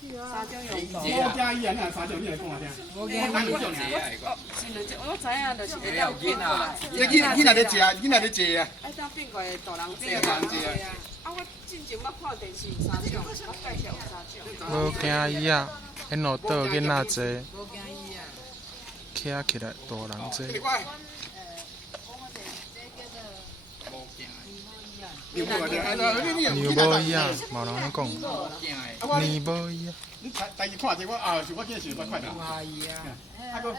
三种用途。5加1啊，你3种你来讲下听。我是两种，我知影，就是会当变过来。囡仔咧食，囡仔咧坐啊。爱当变过来大人坐啊。啊，我进前捌看电视有三种，我介绍有三种。无惊伊啊，因路倒囡仔坐，无惊伊啊。徛起来大人坐。牛无一样，牛无伊啊，冇人咧讲。牛无伊啊。你第二看者我啊，是我见是我快点。阿姨啊。啊个。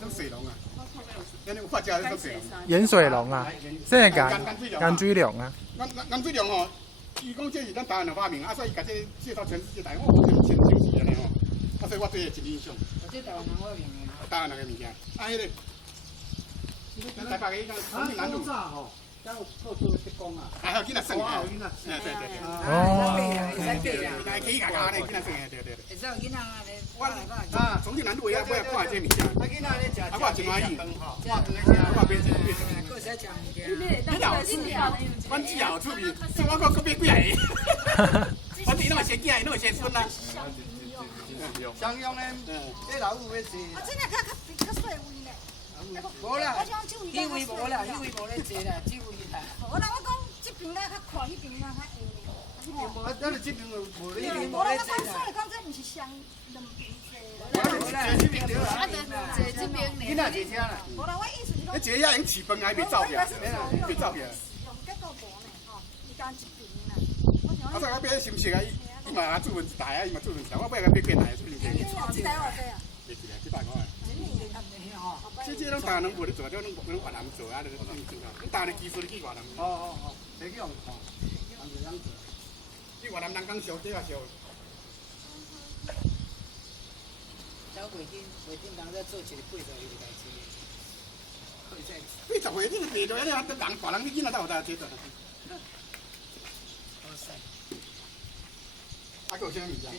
种水龙啊，咱有发食咧种水龙。盐水龙啊，真系岩水龙啊。岩水龙吼，伊讲这是咱台湾的发明，啊，所以甲这介绍全世界大，我前就是安尼吼，啊，所以我对伊真印象。这台湾人发明的。台湾人的物件，啊，迄个。咱台北个重庆南路，咱有做特工啊，还有囡仔耍啊，对对对。哦。来起家家咧，囡仔耍对对。会使有囡仔咧，我啊，重庆南路也我也看这物件，啊囡仔咧食，啊我真欢喜，我边边。个使食物件。你老师啊，阮姊也有出面，所以我讲个别几个，阮弟那么先囝，那么先孙啊。相用咧，这老母要坐。我真系较细位呢。无啦，迄位无啦，迄位无咧坐啦，这位啦。我啦，我讲这边咧较宽，迄边咧较矮。咱哋这边无咧，这边我啦，我刚说讲这毋是双两边坐。无啦，这边对啦。啊，坐这边呢。囡仔坐车啦。无啦，我意思是讲。你坐遐用起饭还袂走起来，袂走起来。用结果无呢，吼，伊干一边啦。啊，所以我变心实啊，伊嘛煮饭一台啊，伊嘛煮饭一台，我尾个变几台出面去。这台我这啊。袂记咧，700块。这拢台湾人无咧做，这拢越南做啊，就是做啊。咱台湾的技术去越南。哦，这去用看，人就样做。去越南人讲烧，这个烧。小袂叮当再做一个80岁就该做。80岁你袂着，你人大人你囡仔才有当做。好势。啊，还有啥物件？